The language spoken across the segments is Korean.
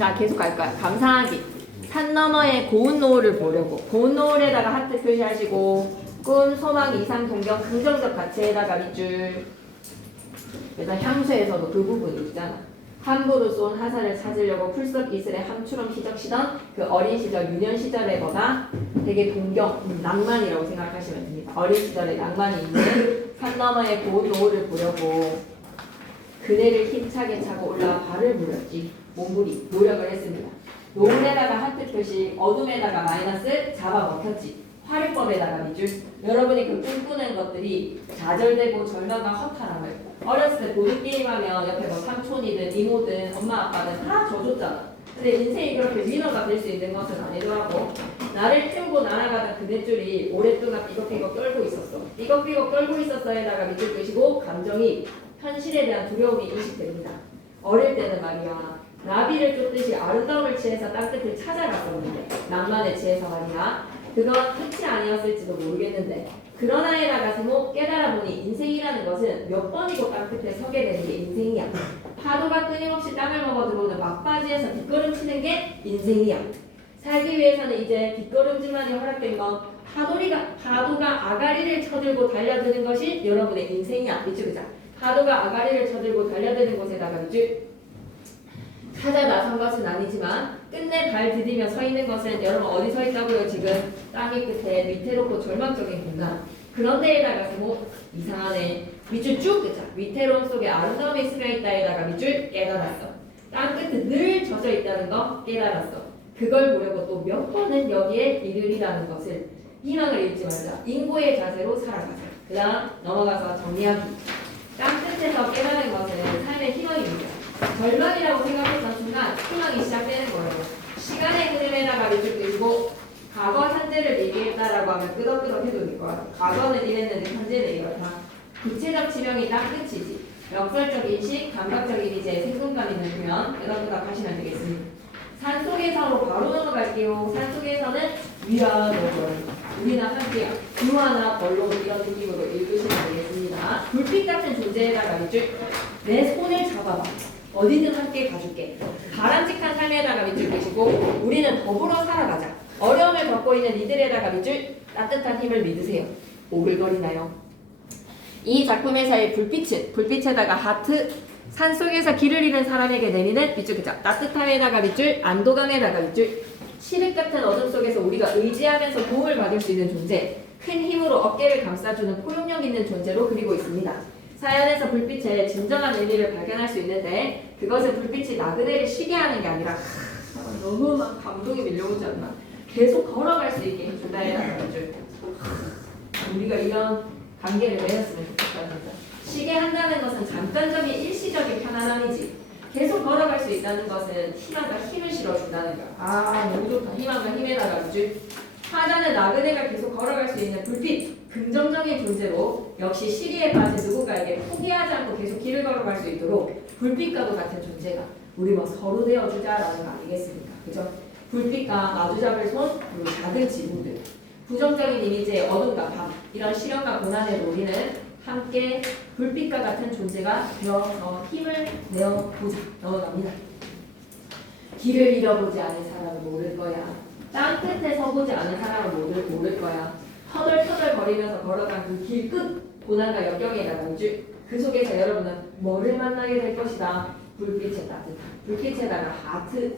자, 계속 갈 거야. 감상하기. 산 너머의 고운 노을을 보려고. 고운 노을에다가 하트 표시하시고, 꿈, 소망, 이상, 동경, 긍정적 가치에다가 밑줄. 그래서 향수에서도 그 부분이 있잖아. 함부로 쏜 화살을 찾으려고 풀썩 이슬에 함추럼 희적시던 그 어린 시절, 유년 시절의 거가 되게 동경, 낭만이라고 생각하시면 됩니다. 어린 시절에 낭만이 있는 산 너머의 고운 노을을 보려고 그네를 힘차게 차고 올라와 발을 물었지. 몸부림, 노력을 했습니다. 노을에다가 하트 표시, 어둠에다가 마이너스, 잡아먹혔지. 화류법에다가 밑줄. 여러분이 그 꿈꾸는 것들이 좌절되고 절망과 허탈함을 어렸을 때 보드게임하면 옆에 뭐 삼촌이든 이모든 엄마 아빠든 다 져줬잖아. 근데 인생이 그렇게 위너가 될 수 있는 것은 아니더라고. 나를 태우고 날아가던 그네줄이 오랫동안 삐걱삐걱 떨고 있었어. 삐걱삐걱 떨고 있었어에다가 밑줄 끄시고 감정이 현실에 대한 두려움이 인식됩니다. 어릴 때는 말이야. 나비를 쫓듯이 아름다움을 취해서 땅끝을 찾아갔었는데 낭만에 취해서 말이야. 그건 끝이 아니었을지도 모르겠는데 그러나 에다가 세모 깨달아보니 인생이라는 것은 몇 번이고 땅끝에 서게 되는 게 인생이야. 파도가 끊임없이 땅을 먹어 들어오는 막바지에서 뒷걸음치는 게 인생이야. 살기 위해서는 이제 뒷걸음질만이 허락된 건 파도가 아가리를 쳐들고 달려드는 것이 여러분의 인생이야. 밑줄이자. 파도가 아가리를 쳐들고 달려드는 곳에다가 밑줄. 찾아 나선 것은 아니지만 끝내 발 디디며 서 있는 것은 여러분 어디 서 있다고요? 지금 땅의 끝에 위태롭고 절망적인 공간. 그런 데에다가 뭐 이상하네. 밑줄 쭉 끄자. 위태로움 속에 아름다움이 스며 있다에다가 밑줄 깨달았어. 땅 끝에 늘 젖어 있다는 거 깨달았어. 그걸 보려고 또 몇 번은 여기에 이르리라는 것을 희망을 잃지 말자. 인고의 자세로 살아가자. 그 다음 넘어가서 정리하기. 땅 끝에서 깨달은 것은 삶의 희망입니다. 절망이라고 생각했던 순간 희망이 시작되는 거예요. 시간의 흐름에다가 밑줄 끄시고 과거 현재를 얘기했다라고 하면 끄덕끄덕 해도 될 거야. 과거는 이랬는데 현재는 이렇다. 구체적 지명이 딱 끝이지. 역설적 인식, 감각적 이미지에 생동감 있는 표현 끄덕끄덕 하시면 되겠습니다. 산속에서로 바로 넘어갈게요. 산속에서는 위와 노을 우리나 함께야 유화나 벌로 이런 느낌으로 읽으시면 되겠습니다. 불빛 같은 존재에다가 밑줄 내 손을 잡아봐. 어디든 함께 가줄게. 바람직한 삶에다가 밑줄 끄시고 우리는 더불어 살아가자. 어려움을 겪고 있는 이들에다가 밑줄 따뜻한 힘을 믿으세요. 오글거리나요? 이 작품에서의 불빛에다가 하트 산속에서 길을 잃은 사람에게 내리는 밑줄 그자 따뜻함에다가 밑줄 안도감에다가 밑줄 칠흑 같은 어둠 속에서 우리가 의지하면서 도움을 받을 수 있는 존재 큰 힘으로 어깨를 감싸주는 포용력 있는 존재로 그리고 있습니다. 사연에서 불빛의 진정한 의미를 발견할 수 있는데 그것은 불빛이 나그네를 쉬게 하는 게 아니라 너무 막 감동이 밀려오지 않나? 계속 걸어갈 수 있게 해준다에다가 밑줄 우리가 이런 관계를 맺었으면 좋겠다는 쉬게 한다는 것은 잠깐적인 일시적인 편안함이지 계속 걸어갈 수 있다는 것은 희망과 힘을 실어준다는 거야. 아 너무 좋다. 희망과 힘에다가 밑줄 하자는 나그네가 계속 걸어갈 수 있는 불빛 긍정적인 존재로 역시 시리에 빠진 누군가에게 포기하지 않고 계속 길을 걸어갈 수 있도록 불빛과도 같은 존재가 우리 뭐 서로 되어주자라는 거 아니겠습니까? 그죠? 불빛과 마주잡을 손 그리고 작은 지붕들 부정적인 이미지의 어둠과 밤 이런 시련과 고난의 우리는 함께 불빛과 같은 존재가 되어서 힘을 내어보자 넘어갑니다. 길을 잃어보지 않은 사람은 모를 거야. 땅 끝에 서보지 않은 사람은 모를 거야. 터덜터덜 거리면서 걸어간 그 길 끝 고난과 역경에다가 그 속에서 여러분은 뭐를 만나게 될 것이다. 불빛의 따뜻함 불빛에다가 하트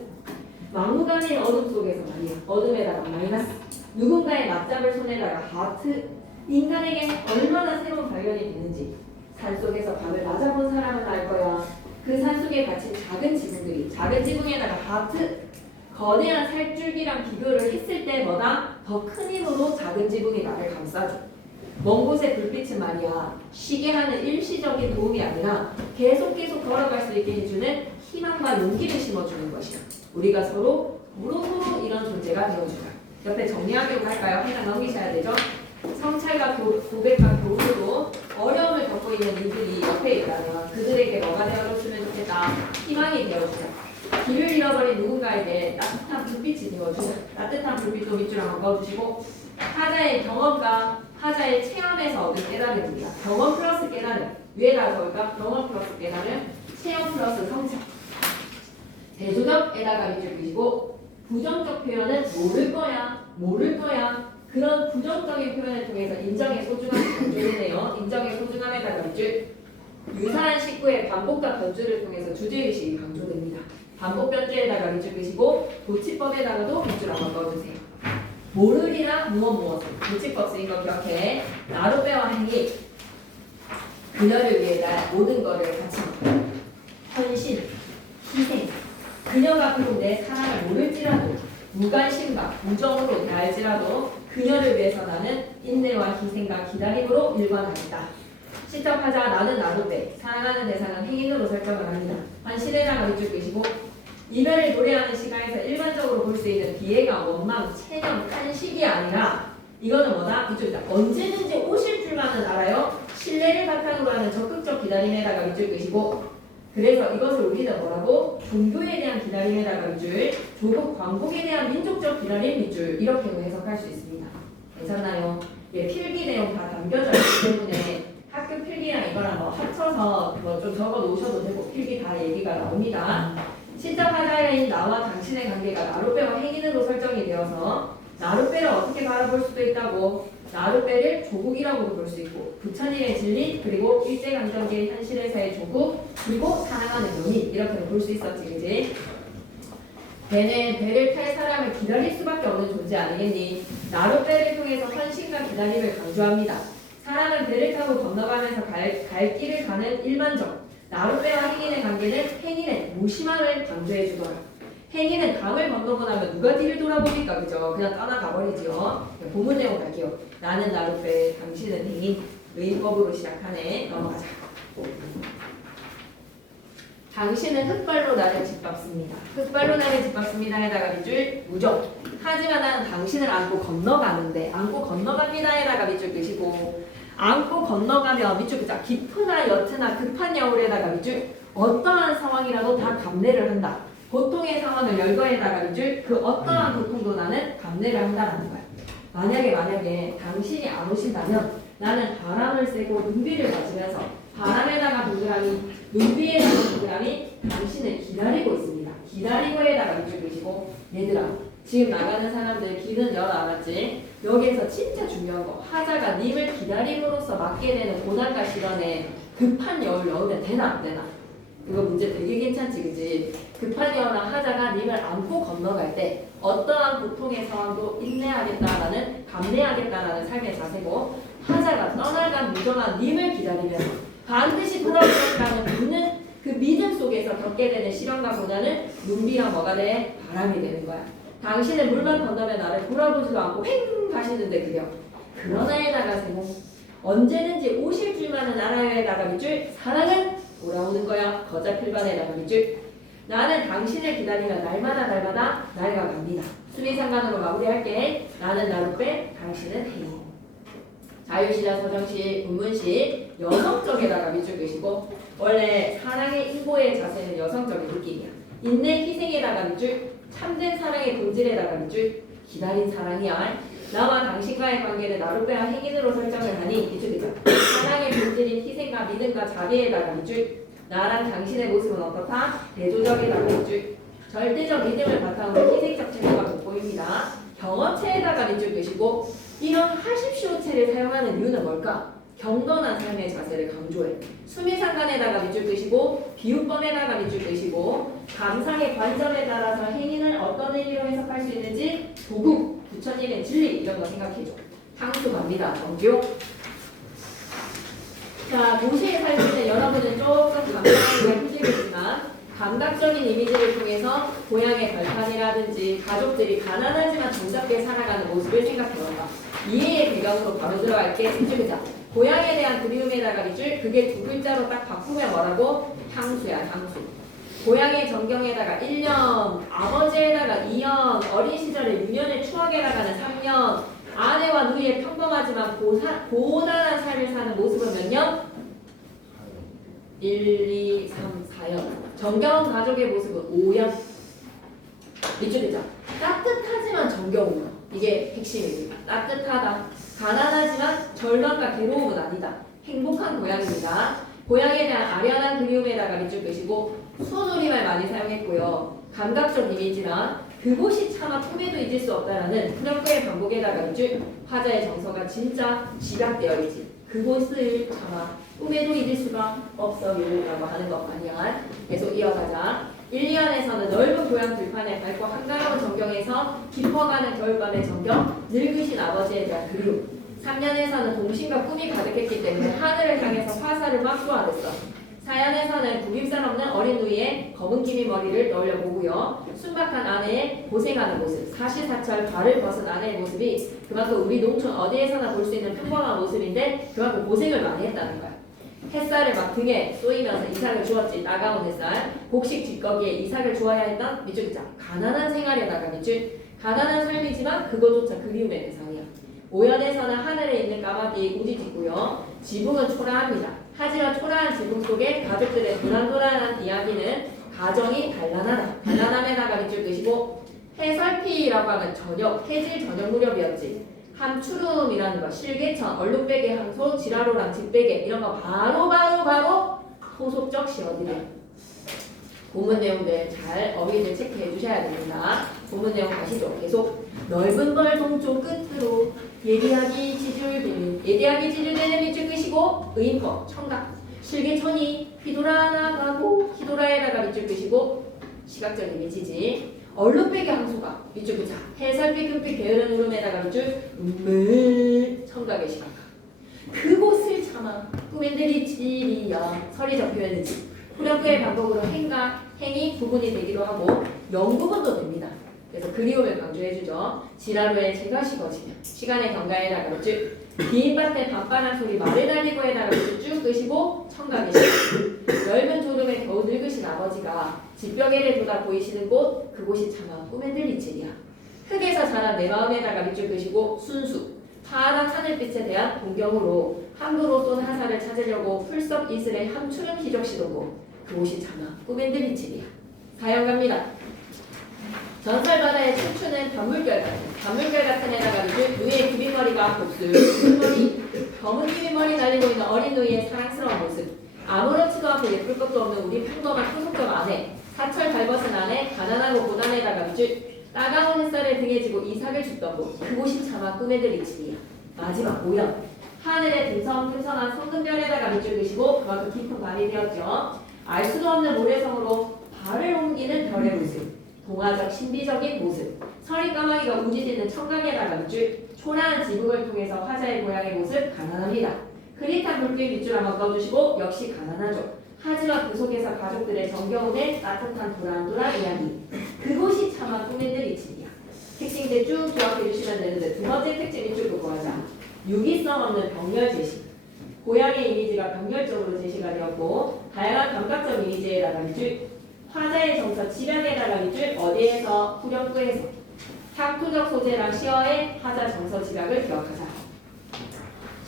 막무가내의 어둠 속에서 말이야. 어둠에다가 마이너스 누군가의 맞잡을 손에다가 하트 인간에게 얼마나 새로운 발견이 되는지 산속에서 밤을 맞아본 사람은 알 거야. 그 산속에 갇힌 작은 지붕에다가 하트 거대한 살줄기랑 비교를 했을 때보다 더 큰 힘으로 작은 지붕이 나를 감싸줘. 먼 곳의 불빛은 말이야 쉬게 하는 일시적인 도움이 아니라 계속 걸어갈 수 있게 해주는 희망과 용기를 심어주는 것이야. 우리가 서로 이런 존재가 되어주자. 옆에 정리하기로 할까요? 항상 넘기셔야 되죠. 성찰과 고백과 교류로 어려움을 겪고 있는 이들이 옆에 있다면 그들에게 뭐가 되어줬으면 좋겠다. 희망이 되어주자. 길을 잃어버린 누군가에게 따뜻한 불빛이 되어주자. 따뜻한 불빛도 밑줄 한번 꺼주시고 하자의 경험과 하자의 체험에서 얻은 깨달음입니다. 경험 플러스 깨달음 위에다 적을까? 경험 플러스 깨달음 체험 플러스 성찰 대조적에다가 밑줄 그시고 부정적 표현은 모를 거야. 그런 부정적인 표현을 통해서 인정의 소중함을 강조했네요. 인정의 소중함에다가 밑줄. 유사한 식구의 반복과 변주를 통해서 주제의식이 강조됩니다. 반복 변주에다가 밑줄 그시고 도치법에다가도 밑줄 한번 넣어주세요. 모르리라 무엇을 도치법 쓰인 거 기억해. 나룻배와 행위 그녀를 위해 날 모든 거를 같이 헌신, 희생 그녀가 비록 내 사랑을 모를지라도 무관심과 우정으로 대할지라도 그녀를 위해서 나는 인내와 희생과 기다림으로 일관하겠다. 시작하자. 나는 나룻배 사랑하는 대상은 행인으로 설정을 합니다. 환신에다가 밑줄 끄시고 이별을 노래하는 시간에서 일반적으로 볼 수 있는 비애가 원망, 체념, 탄식이 아니라 이거는 뭐다? 이쪽이다. 언제든지 오실 줄만은 알아요. 신뢰를 바탕으로 하는 적극적 기다림에다가 밑줄 끄시고 그래서 이것을 우리는 뭐라고? 종교에 대한 기다림에다가 밑줄, 조국 광복에 대한 민족적 기다림 밑줄 이렇게도 해석할 수 있습니다. 괜찮나요? 예, 필기 내용 다 담겨져 있기 때문에 학교 필기랑 이거랑 뭐 합쳐서 뭐 좀 적어 놓으셔도 되고 필기 다 얘기가 나옵니다. 시적 하나인 나와 당신의 관계가 나룻배와 행인으로 설정이 되어서 나룻배를 어떻게 바라볼 수도 있다고 나룻배를 조국이라고도 볼 수 있고 부처님의 진리 그리고 일제강점기의 현실에서의 조국 그리고 사랑하는 연인 이렇게도 볼 수 있었지 그지? 배는 배를 탈 사람을 기다릴 수밖에 없는 존재 아니겠니? 나룻배를 통해서 헌신과 기다림을 강조합니다. 사람은 배를 타고 건너가면서 갈 길을 가는 일반적 나룻배와 행인의 관계는 행인의 무심함을 강조해주더라. 행인은 강을 건너고 나면 누가 뒤를 돌아보니까 그죠? 그냥 떠나가버리지요. 본문 내용 갈게요. 나는 나룻배, 당신은 행인. 의인법으로 시작하네. 넘어가자. 당신은 흙발로 나를 짓밟습니다. 흙발로 나를 짓밟습니다에다가 밑줄 무적. 하지만 나는 당신을 안고 건너가는데 안고 건너갑니다에다가 밑줄 끄시고 안고 건너가면 밑줄 끄자. 깊으나 옅으나 급한 여울에다가 밑줄 어떠한 상황이라도 다 감내를 한다. 고통의 상황을 열거에다가 밑줄 그 어떠한 고통도 나는 감내를 한다는 거야. 만약에 당신이 안 오신다면 나는 바람을 쐬고 눈비를 맞으면서 바람에다가 동그라미 눈비에다가 동그라미 당신을 기다리고 있습니다. 기다리고에다가 밑줄 그시고 얘들아 지금 나가는 사람들 길은 열 알았지? 여기에서 진짜 중요한 거 하자가 님을 기다림으로써 맞게 되는 고난과 시련에 급한 여울 넣으면 되나 안 되나? 이거 문제 되게 괜찮지 그지? 급한 여울나 하자가 님을 안고 건너갈 때 어떠한 고통의 상황도 인내하겠다라는 감내하겠다라는 삶의 자세고 하자가 떠나간 무정한 님을 기다리면서 반드시 돌아오겠다는 믿는 그 믿음 속에서 겪게 되는 시련과 고난은 눈비랑 뭐가 돼? 바람이 되는 거야. 당신은 물만 건너면 나를 돌아보지도 않고 횡 가시는데 그려. 그러나에다가 세모 언제든지 오실 줄만은 알아야에다가 밑줄 사랑은 돌아오는 거야. 거자필반에다가 밑줄 나는 당신을 기다리며 날마다 낡아갑니다. 수미상관으로 마무리할게. 나는 나룻배 당신은 행인. 자유시나 서정시, 문문시 여성적에다가 밑줄 끄시고 원래 사랑의 인고의 자세는 여성적인 느낌이야. 인내 희생에다가 밑줄 참된 사랑의 본질에다가 밑줄 기다린 사랑이야. 나와 당신과의 관계는 나룻배와 행인으로 설정을 하니 밑줄이죠. 사랑의 본질인 희생과 믿음과 자비에다가 밑줄 나랑 당신의 모습은 어떻다? 대조적에다가 밑줄 절대적 믿음을 바탕으로 희생적 태도가 돋보입니다. 경어체에다가 밑줄 끄시고 이런 하십시오체를 사용하는 이유는 뭘까? 경건한 삶의 자세를 강조해. 수미상관에다가 밑줄 끄시고 비유법에다가 밑줄 끄시고 감상의 관점에 따라서 행인을 어떤 의미로 해석할 수 있는지 도국, 부처님의 진리 이런 거 생각해줘. 탕수 갑니다. 정교. 자, 도시에 살고 있는 여러분은 조금 감상하기가 힘들겠지만 감각적인 이미지를 통해서 고향의 발판이라든지 가족들이 가난하지만 정답게 살아가는 모습을 생각해본다. 이해의 배경으로 바로 들어갈게. 세줄자 고향에 대한 그리움에다가 밑줄 그게 두 글자로 딱 바꾸면 뭐라고? 향수야 향수. 고향의 정경에다가 1년 아버지에다가 2년 어린 시절의 유년의 추억에 나가는 3년 아내와 누이의 평범하지만 고단한 삶을 사는 모습은 몇 년? 1, 2, 3, 4년 정겨운 가족의 모습은 5년 밑줄이죠. 따뜻하지만 정겨운 거 이게 핵심입니다. 따뜻하다 가난하지만 절망과 괴로움은 아니다. 행복한 고향입니다. 고향에 대한 아련한 그리움에다가 밑줄 끄시고 수어놀이말 많이 사용했고요. 감각적 이미지나 그곳이 차마 꿈에도 잊을 수 없다라는 후렴구의 반복에다가 밑줄 화자의 정서가 진짜 집약되어 있지. 그곳을 차마 꿈에도 잊을 수가 없어요 라고 하는 것만이야. 계속 이어가자. 1, 2연에서는 넓은 고향 들판에 밝고 한가로운 전경에서 깊어가는 겨울밤의 전경, 늙으신 아버지에 대한 그리움. 3년에서는 동심과 꿈이 가득했기 때문에 하늘을 향해서 화살을 막 쏘아댔어. 4연에서는 구김살 없는 어린 누이의 검은 기미 머리를 떠올려보고요. 순박한 아내의 고생하는 모습, 사시사철 발을 벗은 아내의 모습이 그만큼 우리 농촌 어디에서나 볼 수 있는 평범한 모습인데 그만큼 고생을 많이 했다는 거야. 햇살을 막 등에 쏘이면서 이삭을 주었지. 따가운 햇살, 곡식 뒷거기에 이삭을 주어야 했던 밑줄 자 가난한 생활에다가 밑줄 가난한 삶이지만 그것조차 그리움의 대상이야. 5연에서는 하늘에 있는 까마귀 우지짓고요. 지붕은 초라합니다. 하지만 초라한 지붕 속에 가족들의 도란도란한 이야기는 가정이 단란하다. 단란함에다가 밑줄 끄시고 해설피라고 하면 저녁, 해질 저녁 무렵이었지. 함추름이라는 거, 실개천, 얼룩베개, 항소, 지라로랑 집베개 이런 거 바로 소속적 시어들이야. 본문 내용들 잘 어휘들 체크해 주셔야 됩니다. 본문 내용 가시죠. 계속 넓은 벌 동쪽 끝으로 예리하기 지줄되는 밑줄 끄시고 의인법 청각 실개천이 휘돌아나가고 휘돌아에다가 밑줄 끄시고 시각적 이미지지. 얼룩배기 항소가 밑줄 끄자. 해설비 금빛 게으른 울음에다가 밑줄 청각의 시각각. 그곳을 참아 꿈엔들이 지리야 서리적 표현이지. 후렴구의 반복으로 행과 행이 구분이 되기도 하고 영구분도 됩니다. 그래서 그리움을 강조해주죠. 지라로의 제가시 거시며 시간의 경과에다가 밑줄 긴 밭에 반반한 소리 말을 달리고에다가 밑줄 쭉 끄시고 청각의 시각. 넓은 졸음에 겨우 늙으신 아버지가 집벽에를 돋아 보이시는 곳 그곳이 차마 꿈엔들 이칠이야. 흙에서 자란 내 마음에다가 밑줄 끄시고 순수 파란 하늘빛에 대한 동경으로 함부로 쏜 화살을 찾으려고 풀썩 이슬에 함추름 기적시도고 그곳이 차마 꿈엔들 이칠이야. 4연 갑니다. 전설바다의 춤추는 단물결 같은 애다가 누이의 기빈머리가 곱슬 기빈머리 검은 기빈머리 날리고 있는 어린 누이의 사랑스러운 모습. 아무렇지도 않고 예쁠 것도 없는 우리 평범한 소속적 아내 사철 발벗은 아내 가난하고 고단에다가 밑줄 따가운 햇살에 등에 지고 이삭을 줍던 곳 그곳이 차마 꿈에들 이치이야. 마지막 5연 하늘에 듬성듬성한 성금별에다가 밑줄 그시고 그만큼 깊은 밤이 되었죠. 알 수도 없는 모래성으로 발을 옮기는 별의 모습 동화적 신비적인 모습 서리 까마귀가 우지짓는 청각에다가 밑줄 초라한 지붕을 통해서 화자의 고향의 모습 가난합니다. 흐릿한 불빛 밑줄 한번 꺼주시고 역시 가난하죠. 하지만 그 속에서 가족들의 정겨움의 따뜻한 도란도란 이야기 그곳이 차마 꿈엔들 이치이야. 특징들 쭉 조합해 주시면 되는데 두 번째 특징 밑줄 끄고 하자. 유기성 없는 병렬 제시 고향의 이미지가 병렬적으로 제시가 되었고 다양한 감각적 이미지에다가 밑줄 화자의 정서 지략에다가 밑줄 어디에서 후렴구에서 향토적 소재랑 시어의 화자 정서 지략을 기억하자.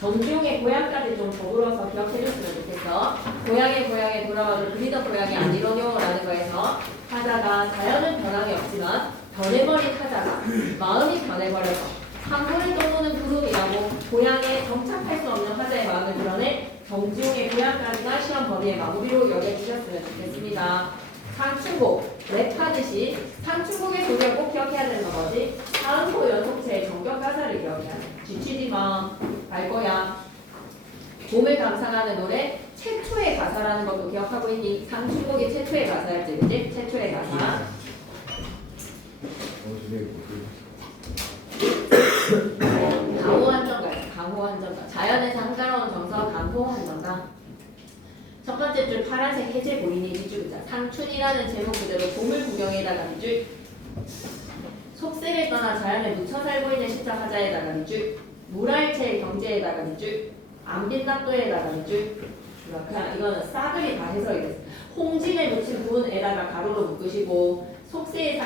정지용의 고향까지 좀 더불어서 기억해줬으면 좋겠어. 고향에 돌아와도 그리던 고향이 아니로뇨 라는 거에서 화자가 자연은 변함이 없지만 변해버린 화자가 마음이 변해버려서 항구를 떠도는 구름이라고 고향에 정착할 수 없는 화자의 마음을 드러내 정지용의 고향까지나 시험 범위의 마무리로 여겨주셨으면 좋겠습니다. 상충곡, 랩하듯이 상충곡의 소리를 꼭 기억해야 되는 거지. 다음소 연속체의 정격 가사를 기억해야 돼. 지치지 마, 알 거야. 봄을 감상하는 노래 최초의 가사라는 것도 기억하고 있니? 상충곡이 최초의 가사였지, 그치? 최초의 가사. 강호한정가. 자연에서 한가로운 정서 강호한정가. 첫 번째 줄 파란색 해제 보이니 밑줄자 상춘이라는 제목 그대로 봄을 구경에다가 밑줄 속세를 떠나 자연에 묻혀 살고 있는 시자 화자에다가 밑줄 물알체 경제에다가 밑줄 안빈납도에다가 밑줄 그냥 이거는 싸그리 다 해석이겠어. 홍진에 묻힌 분에다가 가로로 묶으시고 속세의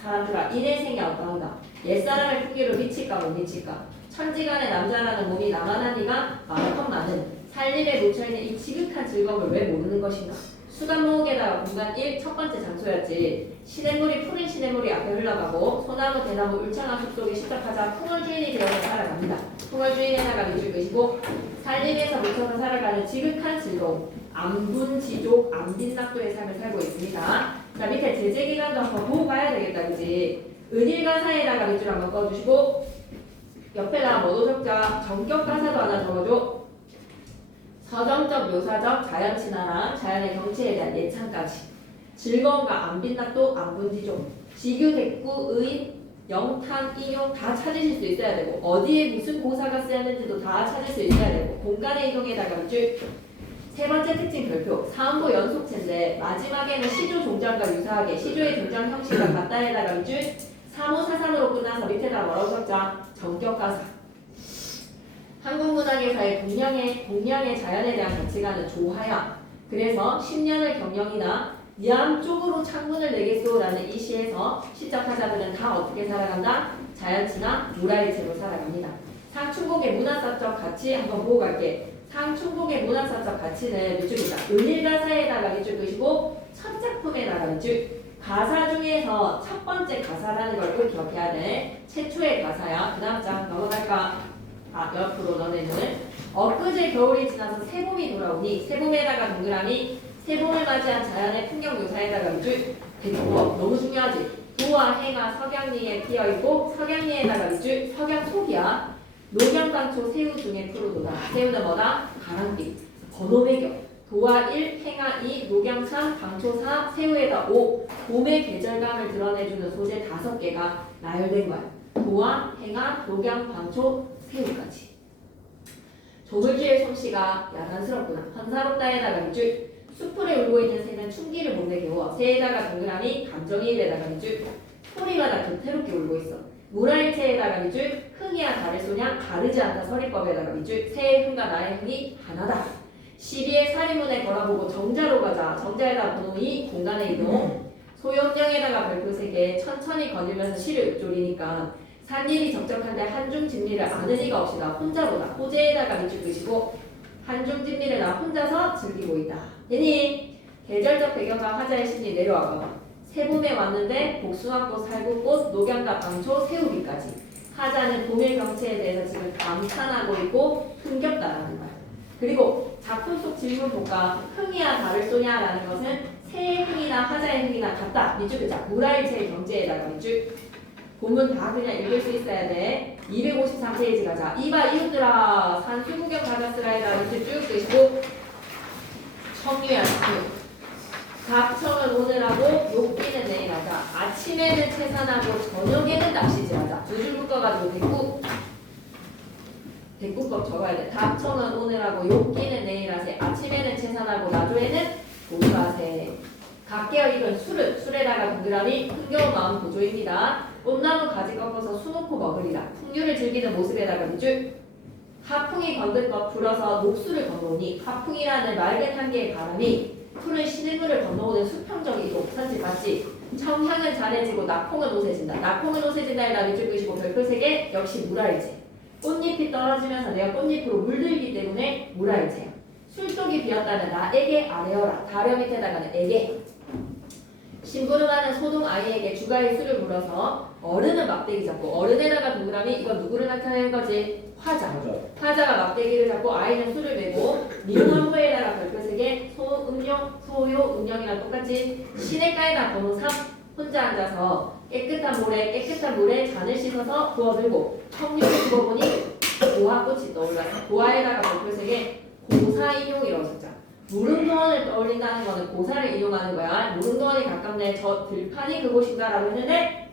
사람들아 인해생이 어떠한가 옛사람의 풍기로 미칠까 못 미칠까 천지간의 남자라는 몸이 나만하니가 마음껏 많은 살림에 묻혀있는 이 지극한 즐거움을 왜 모르는 것인가? 수간목에다가 공간 1 첫 번째 장소였지. 시냇물이 푸른 시냇물이 앞에 흘러가고 소나무 대나무 울창한 숲속에 시작하자 풍월 주인이 되어서 살아갑니다. 풍월 주인에다가 밑줄 끄시고 살림에서 묻혀서 살아가는 지극한 즐거움 안분지족 안빈낙도의 삶을 살고 있습니다. 자 자, 밑에 제재기간도 한번 보고 가야 되겠다, 그지? 은일가사에다가 밑줄 한번 꺼주시고, 옆에다가 뭐도 적자, 전격가사도 하나 적어줘. 서정적, 묘사적, 자연 친화랑 자연의 경치에 대한 예찬까지. 즐거움과 안 빛났도 안 분지종. 지규, 대구, 의인, 영탄, 인용 다 찾으실 수 있어야 되고, 어디에 무슨 고사가 쓰였는지도 다 찾을 수 있어야 되고, 공간의 이동에다가 밑줄. 세 번째 특징 별표, 사음보 연속체인데 마지막에는 시조 종장과 유사하게 시조의 종장 형식과 같다에다가 밑줄. 사무사산으로 끝나서 밑에다 뭐라고 적자? 전격가사. 한국문학에서의 동양의 자연에 대한 가치관은 조하야. 그래서 10년을 경영이나 양쪽으로 창문을 내겠소라는 이 시에서 시적 화자들은 다 어떻게 살아간다? 자연친화, 무라일체로 살아갑니다. 상충곡의 문화사적 가치 한번 보고 갈게. 상충곡의 문화사적 가치는 밑줄이다. 은일가사에다가 밑줄 끄시고 첫 작품에다가 밑줄. 가사 중에서 첫 번째 가사라는 걸 꼭 기억해야 돼. 최초의 가사야. 그 다음 장 넘어갈까? 옆으로 너네는 엊그제 겨울이 지나서 새봄이 돌아오니 새봄에다가 동그라미 새봄을 맞이한 자연의 풍경 묘사에다가 밑줄. 대구어 너무 중요하지. 도와 해가 석양리에 피어있고 석양리에다가 밑줄. 석양 속이야. 녹양방초 새우 중에 푸르도다. 새우는 뭐다? 가랑비. 번호 매겨. 도화 1, 행하 2, 녹양 3, 방초 4, 새우에다 5. 봄의 계절감을 드러내주는 소재 5개가 나열된 거야. 도화, 행하, 녹양, 방초, 새우까지. 조물주의 솜씨가 야단스럽구나. 환사롭다에다가 밑줄. 수풀에 울고 있는 새는 춘기를 못 내게워. 새에다가 동그라미, 감정이입에다가 밑줄. 소리마다 교태롭게 울고 있어. 무라일체에다가 밑줄. 흥이야 다를 소냐 다르지 않다 서리법에다가 밑줄. 새의 흥과 나의 흥이 하나다. 12의 사리문에 걸어보고 정자로 가자. 정자에다 번호 2, 공간의 이동. 소용령에다가 별표 3개. 천천히 거닐면서 시를 읊조리니까 산일이 적적한데 한중 진리를 아는 이가 없이다. 혼자보다. 호재에다가 밑줄 끄시고 한중 진리를 나 혼자서 즐기고 있다. 되니 계절적 배경과 화자의 심리 내려와봐. 새봄에 왔는데 복숭아꽃, 살구꽃, 녹양과 방초, 새우비까지. 화자는 봄의 경치에 대해서 지금 감탄하고 있고 흥겹다라는 거야. 그리고 작품 속 질문 볼까? 흥이야 다를 소냐라는 것은 새의 흥이나 화자의 흥이나 같다. 밑줄 끄자. 무라일체의 경제에다가 밑줄. 본문 다 그냥 읽을 수 있어야 돼. 253페이지 가자. 이봐 이웃들아 산수 구경 가자스라에다가 밑줄 쭉 끄시고 청유야 청유. 각청은 오늘 하고 욕기는 내일 하자. 아침에는 채산하고 저녁에는 낚시질 하자. 두 줄 묶어가지고 대꾸법 적어야 돼. 각청은 오늘 하고 욕기는 내일 하세. 아침에는 채산하고 나조에는 보수하세. 각계어 이건 술에다가 동그라미 흥겨운 마음 보조입니다. 꽃나무 가지 꺾어서 수놓고 먹으리라. 풍류를 즐기는 모습에다가 밑줄. 하풍이 건든 것 불어서 녹수를 건너오니 하풍이라는 맑은 한개의 바람이 푸른 시냇물을 건너오는 수평적 이동. 산책 맞지? 청향은 잔해지고 낙홍은 오세진다. 낙홍은 오세진다에다 밑줄 끄시고 별표 3개. 역시 무라일체. 꽃잎이 떨어지면서 내가 꽃잎으로 물들기 때문에 무라일체야. 술독이 비었다는 나에게 아뢰어라. 다려 밑에다가는 에게. 심부름하는 소동 아이에게 주가의 술을 물어서 어른은 막대기 잡고 어른에다가 동그라미 이건 누구를 나타내는 거지? 화자. 화자가 막대기를 잡고 아이는 술을 메고 미용한 후에다가 별표 3개 소음용, 소요, 음용이랑 똑같이 시냇가에다 번호 3 혼자 앉아서 깨끗한 물에 잔을 씻어서 부어들고 청류를 부어보니 고화꽃이 떠올랐어. 고화에다가 별표 3개 고사인용이라고 썼자. 무릉도원을 떠올린다는 거는 고사를 이용하는 거야. 무릉도원이 가깝네. 저 들판이 그곳인가라고 했는데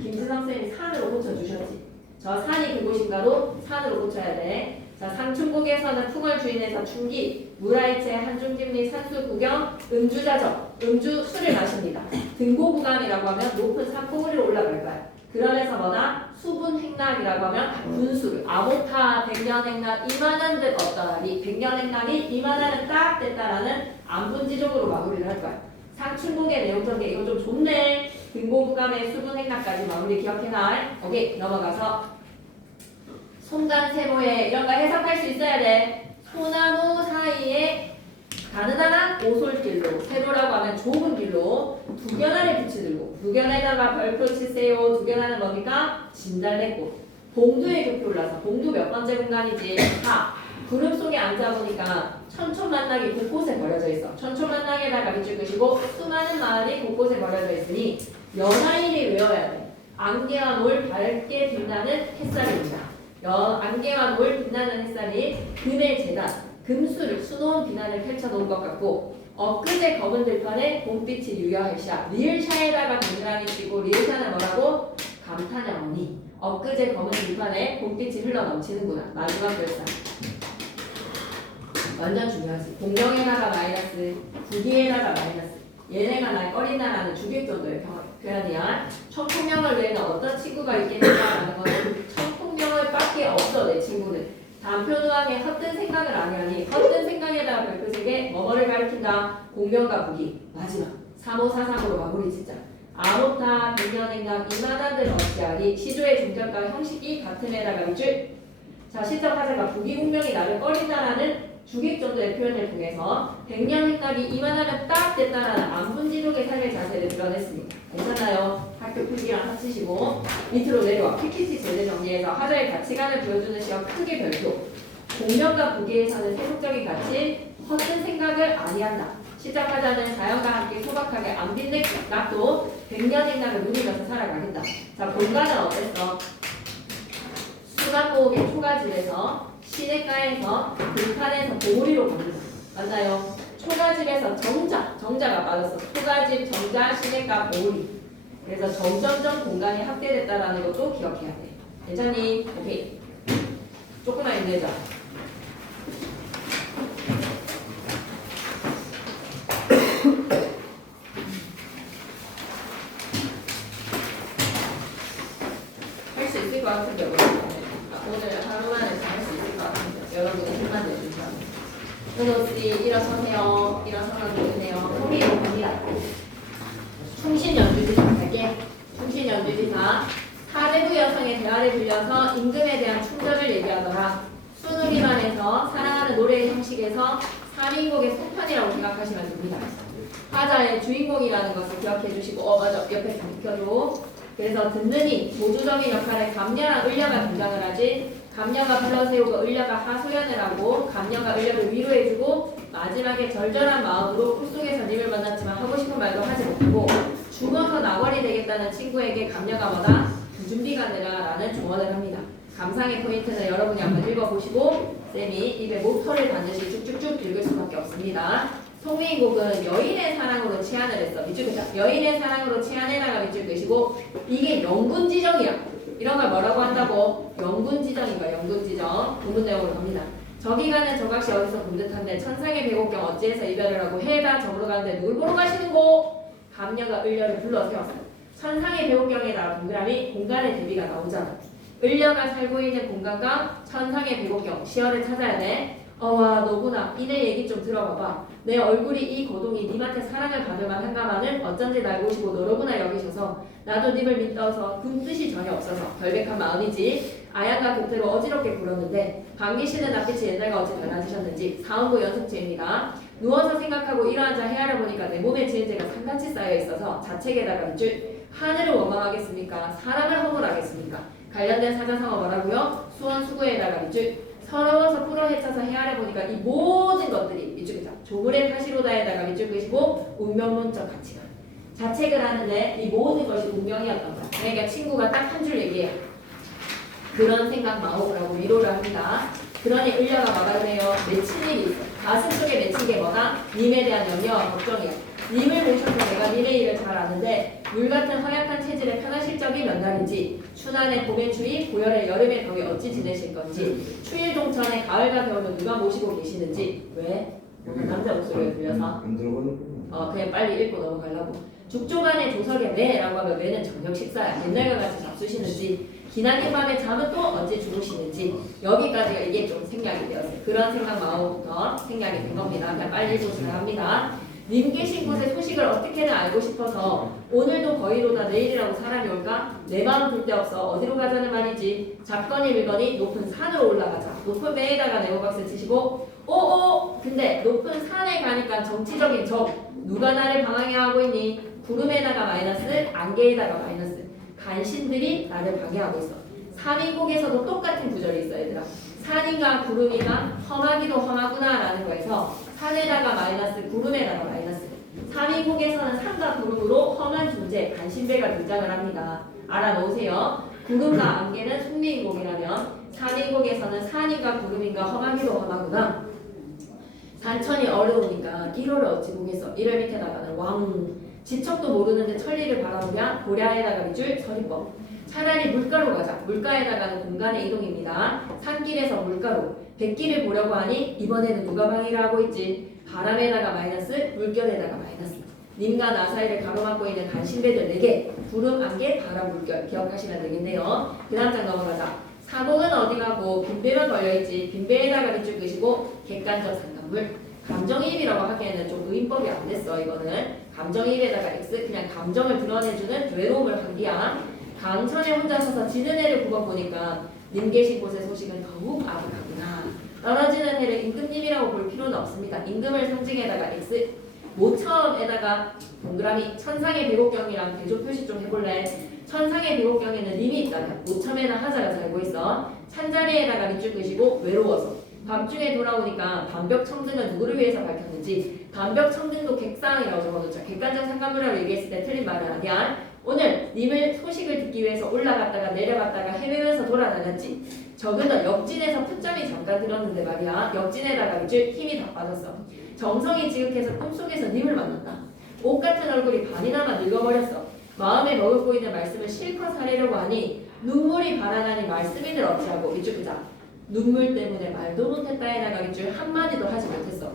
김진성 쌤이 산으로 고쳐주셨지. 저 산이 그곳인가로 산으로 고쳐야 돼. 자, 상충곡에서는 풍월 주인에서 춘기, 무라일체, 한중진리, 산수 구경, 음주자적, 음주 술을 마십니다. 등고구감이라고 하면 높은 산봉우리로 올라갈 거야. 그러면서 뭐다? 수분행락이라고 하면 분수를 아모타 백년행락 이만한 듯 어떠하리 백년행락이 이만하는 딱 됐다라는 안분지적으로 마무리를 할 거야. 상충곡의 내용 전개 이거 좀 좋네. 등고구감의 수분행락까지 마무리 기억해놔. 오케이 넘어가서 송간세모에 이런 거 해석할 수 있어야 돼. 소나무 사이에 가느다란 오솔길로 세로라고 하면 좁은 길로 두견아를 붙이들고 두견에다가 별표 치세요. 두견아는 뭡니까? 진달래꽃. 봉두에 교표 올라서 봉두 몇 번째 공간이지? 4. 구름 속에 앉아보니까 천천만나게 곳곳에 버려져 있어. 천천만나게다가 밑줄 그시고 수많은 마을이 곳곳에 버려져 있으니 연하일이 외워야 돼. 안개와 노을 밝게 빛나는 햇살입니다. 안개와 노을 빛나는 햇살이 금의 재단, 금수를 수놓은 비난을 펼쳐놓은 것 같고 엊그제 검은 들판에 봄빛이 유여할샤. 리을샤에다가 동그라미 치고 리을샤는 뭐라고? 감탄하오니 엊그제 검은 들판에 봄빛이 흘러넘치는구나. 마지막 글자 완전 중요하지. 공명에다가 마이너스, 부기에다가 마이너스. 얘네가 날 꺼린다라는 주객 정도의 표현이야. 청풍명을 외에는 어떤 친구가 있겠느냐라는 거는 청풍명을 밖에 없어. 내 친구는 단표도항에 헛된 생각을 안 하니 헛된 생각에다가 별표색에 뭐뭐를 가리킨다. 공명과 부기. 마지막 3543으로 마무리 짓자. 아모타 백년행각 이만한들 어찌하리 시조의 종작과 형식이 같음에다가 밑줄. 자, 시적 하자가 부기공명이 나를 꺼린다라는 주객 정도의 표현을 통해서 백년행각이 이만하면 딱 됐다라는 안분지족의 삶의 자세를 드러냈습니다. 괜찮아요? 학교 필기랑 합치시고 밑으로 내려와. PPT 제대 정리해서 하자의 가치관을 보여주는 시각 크게 별표. 공명과 부기에서는 세속적인 가치, 헛된 생각을 아니한다. 시작하자는 자연과 함께 소박하게 안 빈대 낙도 백년행각을 누리면서 살아가겠다. 자, 공간은 어땠어? 수간모음의 초가집에서 시냇가에서 들판에서 도리로 갑니다. 맞아요. 초가집에서 정자가 빠졌어. 초가집, 정자, 시냇가, 보리. 그래서 점점점 공간이 확대됐다라는 것도 기억해야 돼. 괜찮니? 오케이. 조금만 힘내자. 할 수 있을 것 같은데 오늘 하루만에 할 수 있을 것 같은데 여러분이 힘만 내주시면 은호씨 일어서세요. 일어서서 보세요. 소리로 갑니다. 충신 연주지사 할게. 충신 연주지사 사대부 여성의 대화를 빌려서 임금에 대한 충전을 얘기하더라. 순우리만에서 사랑하는 노래의 형식에서 3인곡의 속편이라고 생각하시면 됩니다. 화자의 주인공이라는 것을 기억해 주시고 맞아. 옆에 비켜줘. 그래서 듣는 이 보조적인 역할에 감녀랑 을려가 등장을 하지. 감녀가 불러세우고 을려가 하소연을 하고 감녀가 을려를 위로해주고 마지막에 절절한 마음으로 꿈속에서 님을 만났지만 하고 싶은 말도 하지 못하고 죽어서 나벌이 되겠다는 친구에게 감녀가 뭐다? 부준비가 되라라는 조언을 합니다. 감상의 포인트는 여러분이 한번 읽어보시고 쌤이 입에 모터를 반드시 쭉쭉쭉 읽을 수밖에 없습니다. 송미인곡은 여인의 사랑으로 치안을 했어. 밑줄 그자. 여인의 사랑으로 치안해다가 밑줄 그시고 이게 영군지정이야. 이런 걸 뭐라고 한다고? 영군지정인가 영군지정. 본문 내용으로 갑니다. 저기 가는 저각시 어디서 본 듯한데 천상의 배곡경 어찌해서 이별을 하고 해가 저물어 가는데 누굴 보러 가시는고? 감녀가 을려를 불러 세웠어요. 천상의 배곡경에다가 동그라미 공간의 대비가 나오잖아. 을려가 살고 있는 공간과 천상의 배곡경 시열을 찾아야 돼. 와 너구나. 이내 얘기 좀 들어봐봐. 내 얼굴이 이 고동이 님한테 사랑을 받을 만한가마는 어쩐지 날 보시고 너로구나 여기셔서 나도 님을 믿어서 군 뜻이 전혀 없어서 결백한 마음이지. 아양과 곁으로 어지럽게 굴었는데 반기시는 낯빛이 옛날과 어찌 달라지셨는지. 사원고 연속체입니다. 누워서 생각하고 일어나자 헤아려 보니까 내 몸에 지은재가 산같이 쌓여 있어서 자책에다가 밑줄. 하늘을 원망하겠습니까? 사람을 허물하겠습니까? 관련된 사자성어 뭐라고요? 수원수구에다가 밑줄. 서러워서 풀어 헤쳐서 헤아려 보니까 이 모든 것들이 밑줄이다. 조물의 가시로다에다가 밑줄 그시고 운명론적 가치관. 자책을 하는데 이 모든 것이 운명이었던 거야. 그러니까 친구가 딱 한 줄 얘기해요. 그런 생각 마오라고 위로를 합니다. 그러니 을려가 뭐라 그래요? 맺힌 일이 있어. 가슴 속에 맺힌 게 뭐다? 님에 대한 염려와 걱정이야. 님을 모셔서 내가 님의 일을 잘 아는데 물 같은 허약한 체질의 편하실 적이 몇 날인지 추난의 봄의 추위, 고열의 여름의 더위 어찌 지내실 건지 추일 동천의 가을과 겨울은 누가 모시고 계시는지. 왜? 오늘 남자 목소리가 들려서 그냥 빨리 읽고 넘어가려고. 죽조간의 조석에 매라고 하면 매는 저녁 식사야. 옛날과 같이 잡수시는지 기나긴 밤에 잠은 또 언제 주무시는지. 여기까지가 이게 좀 생략이 되었어요. 그런 생각 마음부터 생략이 된 겁니다. 그냥 빨리 읽고 잘합니다. 님 계신 곳의 소식을 어떻게든 알고 싶어서 오늘도 거의로다 내일이라고 사람이 올까? 내 마음 둘 데 없어. 어디로 가자는 말이지. 잡거니 밀거니 높은 산으로 올라가자. 높은 배에다가 네모박스 치시고 오오 근데 높은 산에 가니까 정치적인 적 누가 나를 방황해하고 있니? 구름에다가 마이너스 안개에다가 마이너스 간신들이 나를 방해하고 있어. 3인곡에서도 똑같은 구절이 있어 얘들아. 산인가 구름이가 험하기도 험하구나 라는 거에서 산에다가 마이너스 구름에다가 마이너스 3인국에서는 산과 구름으로 험한 존재 간신배가 등장을 합니다. 알아놓으세요. 구름과 안개는 속리인곡이라면 산인곡에서는 산인가 구름인가 험하기도 험하구나. 산천이 어려우니까 1호를 어찌 보겠어. 1월 밑에다가는 왕 지척도 모르는데 천리를 바라보랴 고랴에다가 밑줄 서리법. 차라리 물가로 가자. 물가에다가는 공간의 이동입니다. 산길에서 물가로 백길을 보려고 하니 이번에는 누가 방해를 하고 있지. 바람에다가 마이너스 물결에다가 마이너스. 님과 나 사이를 가로막고 있는 간신배들 4개 구름, 안개, 바람, 물결 기억하시면 되겠네요. 그 다음 장 넘어가자. 사공은 어디 가고 빈배만 걸려있지. 빈배에다가 밑줄 끄시고 객관적 상관물. 감정이입이라고 하기에는 좀 의인법이 안 됐어. 이거는 감정이입에다가 X 그냥 감정을 드러내주는 외로움을 한기야. 강천에 혼자 서서 지는 해를 굽어보니까 님 계신 곳의 소식은 더욱 아득하구나. 떨어지는 해를 임금님이라고 볼 필요는 없습니다. 임금을 상징에다가 X 모처음에다가 동그라미 천상의 비곡경이랑 대조 표시 좀 해볼래? 천상의 비곡경에는 님이 있다면 모처음에는 하자가 살고 있어. 찬자리에다가 밑줄 끄시고 외로워서 밤중에 돌아오니까 반벽청등은 누구를 위해서 밝혔는지 반벽청등도 객상이라고 적어놓죠. 객관적 상관문이라고 얘기했을 때 틀린 말은 아니야. 오늘 님을 소식을 듣기 위해서 올라갔다가 내려갔다가 헤매면서 돌아다녔지. 적은더 역진에서 풋점이 잠깐 들었는데 말이야. 역진에다가 밑줄 힘이 다 빠졌어. 정성이 지극해서 꿈속에서 님을 만났다. 옷 같은 얼굴이 반이나마 늙어버렸어. 마음에 머금고 있는 말씀을 실컷 하려고 하니 눈물이 발아나니 말씀인을 어찌하고 밑줄 끄자. 눈물 때문에 말도 못했다에다가 밑줄 한마디도 하지 못했어.